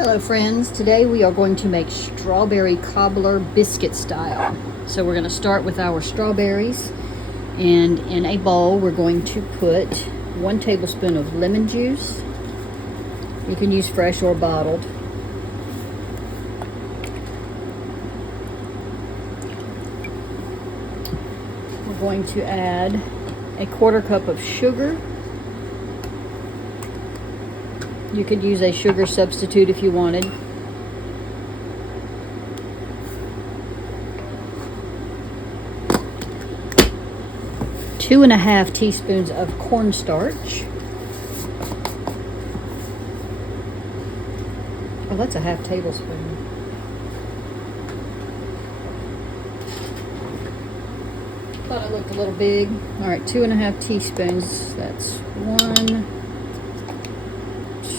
Hello friends, today we are going to make strawberry cobbler biscuit style. So we're going to start with our strawberries, and in a bowl we're going to put 1 tablespoon of lemon juice. You can use fresh or bottled. We're going to add a 1/4 cup of sugar. You could use a sugar substitute if you wanted. Two and a half teaspoons of cornstarch. Oh, that's a 1/2 tablespoon. Thought it looked a little big. All right, 2 and a half teaspoons. That's 1,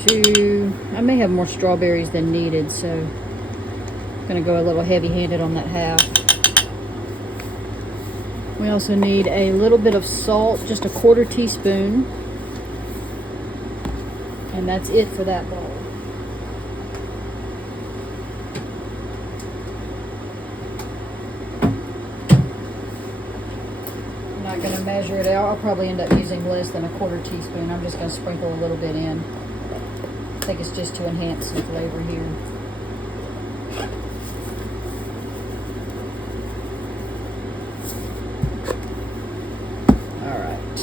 2. I may have more strawberries than needed, so I'm going to go a little heavy-handed on that 1/2. We also need a little bit of salt, just a 1/4 teaspoon, and that's it for that bowl. I'm not going to measure it out. I'll probably end up using less than a 1/4 teaspoon. I'm just going to sprinkle a little bit in. I think it's just to enhance the flavor here. Alright.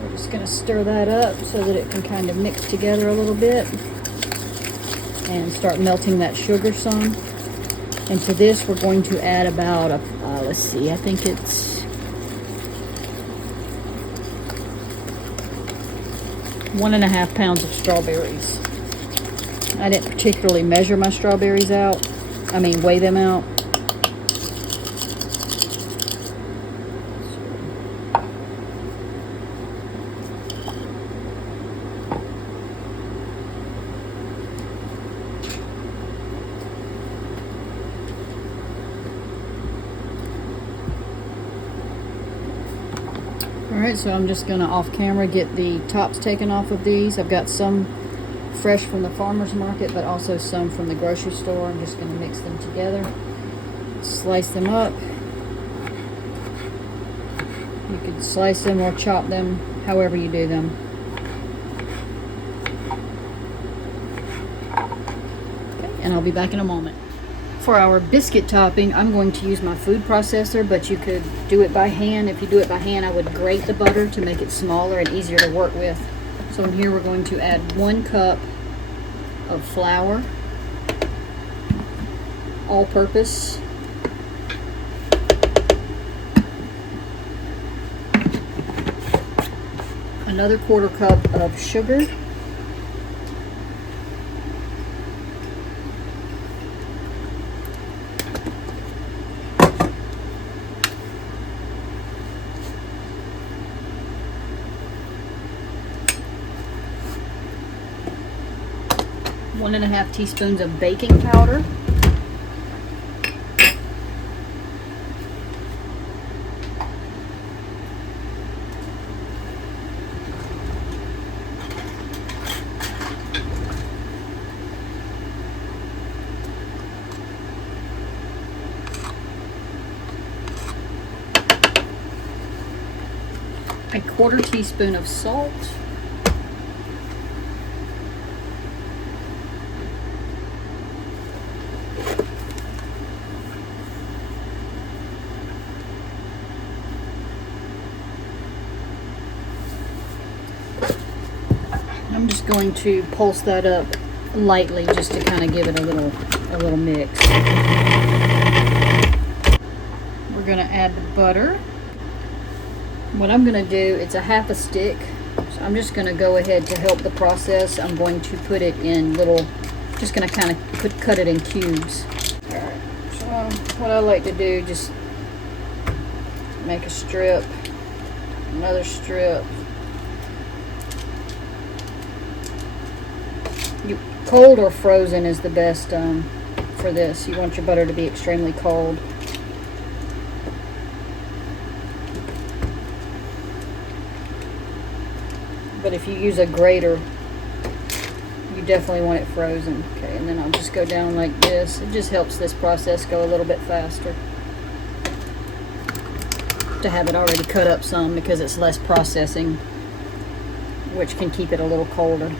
We're just going to stir that up so that it can kind of mix together a little bit and start melting that sugar some. And to this we're going to add about let's see, I think it's 1.5 pounds of strawberries. I didn't particularly measure my strawberries out. Weigh them out. Alright, so I'm just going to off camera get the tops taken off of these. I've got some fresh from the farmer's market, but also some from the grocery store. I'm just going to mix them together, slice them up. You could slice them or chop them, however you do them. Okay, and I'll be back in a moment. For our biscuit topping, I'm going to use my food processor, but you could do it by hand. If you do it by hand, I would grate the butter to make it smaller and easier to work with. So in here we're going to add 1 cup of flour, all-purpose. Another 1/4 cup of sugar. One and a half teaspoons of baking powder. A 1/4 teaspoon of salt. I'm just going to pulse that up lightly just to kind of give it a little mix. We're going to add the butter. What I'm going to do, it's a 1/2 stick, so I'm just going to go ahead to help the process. I'm going to put it in just going to kind of cut it in cubes. Alright, so what I like to do, just make a strip, another strip. Cold or frozen is the best for this. You want your butter to be extremely cold. But if you use a grater, You definitely want it frozen. Okay, and then I'll just go down like this. It just helps this process go a little bit faster. To have it already cut up some because it's less processing, which can keep it a little colder.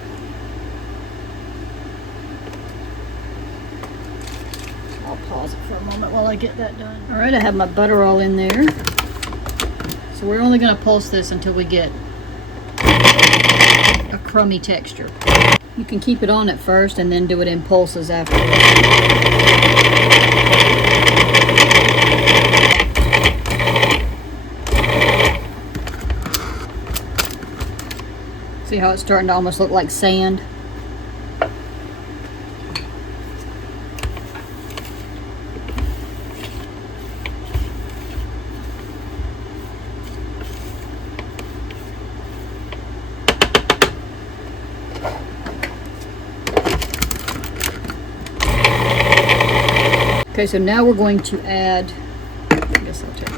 I'll pause it for a moment while I get that done. All right, I have my butter all in there. So we're only going to pulse this until we get a crummy texture. You can keep it on at first and then do it in pulses afterwards. See how it's starting to almost look like sand? Okay, so now we're going to add, I guess I'll take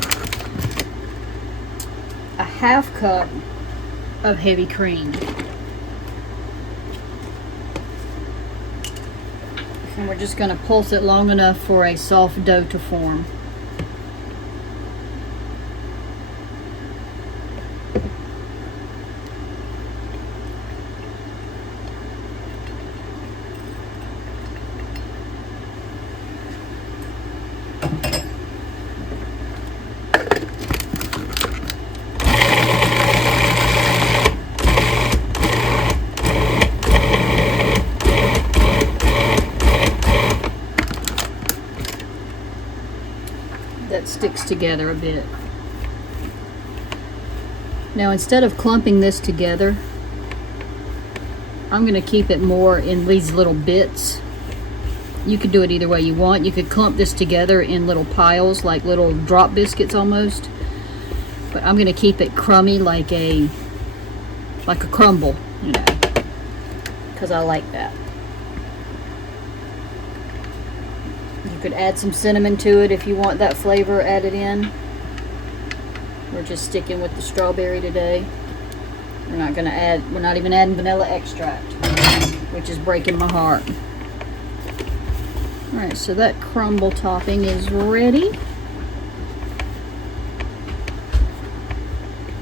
a half cup of heavy cream. And we're just going to pulse it long enough for a soft dough to form. That sticks together a bit. Now instead of clumping this together, I'm going to keep it more in these little bits. You could do it either way you want. You could clump this together in little piles, like little drop biscuits almost. But I'm going to keep it crummy like a crumble, you know, because I like that. You could add some cinnamon to it if you want that flavor added in. We're just sticking with the strawberry today. We're not even adding vanilla extract, which is breaking my heart. Alright, so that crumble topping is ready.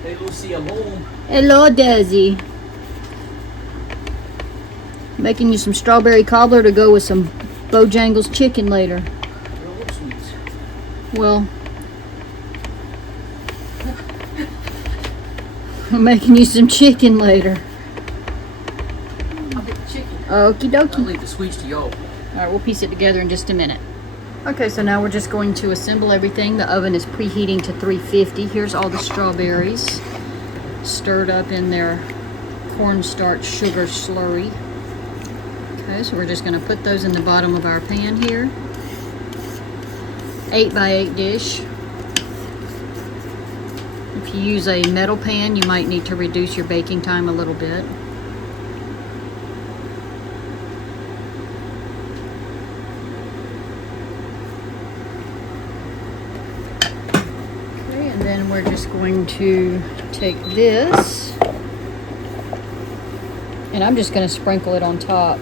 Hey Lucy, hello. Hello, Desi. Making you some strawberry cobbler to go with some Bojangles chicken later. Well, I'm making you some chicken later. I'll get the chicken. Okie dokie. I'll leave the sweets to y'all. Alright, we'll piece it together in just a minute. Okay, so now we're just going to assemble everything. The oven is preheating to 350. Here's all the strawberries stirred up in their cornstarch sugar slurry. Okay, so we're just going to put those in the bottom of our pan here. 8x8 dish. If you use a metal pan, you might need to reduce your baking time a little bit. Okay, and then we're just going to take this, and I'm just going to sprinkle it on top.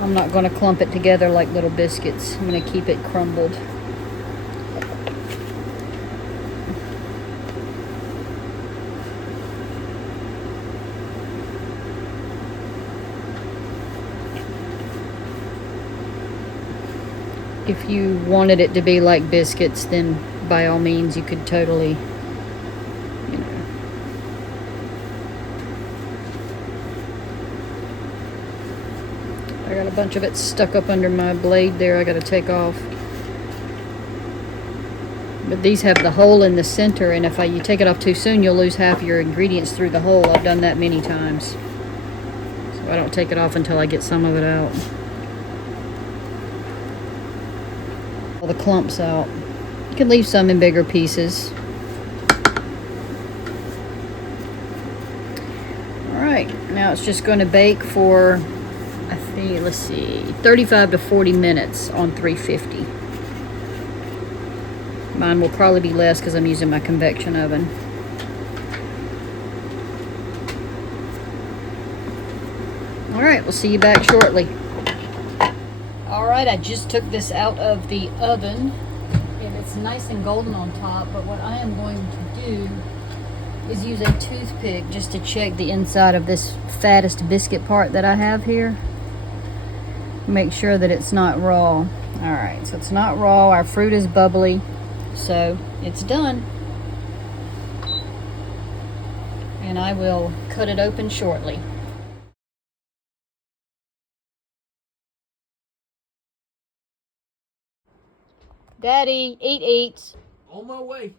I'm not going to clump it together like little biscuits. I'm going to keep it crumbled. If you wanted it to be like biscuits, then by all means you could totally, you know. I got a bunch of it stuck up under my blade there I got to take off. But these have the hole in the center, and if you take it off too soon, you'll lose half your ingredients through the hole. I've done that many times. So I don't take it off until I get some of it out. All the clumps out. You can leave some in bigger pieces. Alright, now it's just going to bake for, I think, let's see, 35 to 40 minutes on 350. Mine will probably be less because I'm using my convection oven. All right, we'll see you back shortly. All right, I just took this out of the oven, and it's nice and golden on top, but what I am going to do is use a toothpick just to check the inside of this fattest biscuit part that I have here. Make sure that it's not raw. All right, so it's not raw. Our fruit is bubbly, so it's done. And I will cut it open shortly. Daddy, eat. On my way.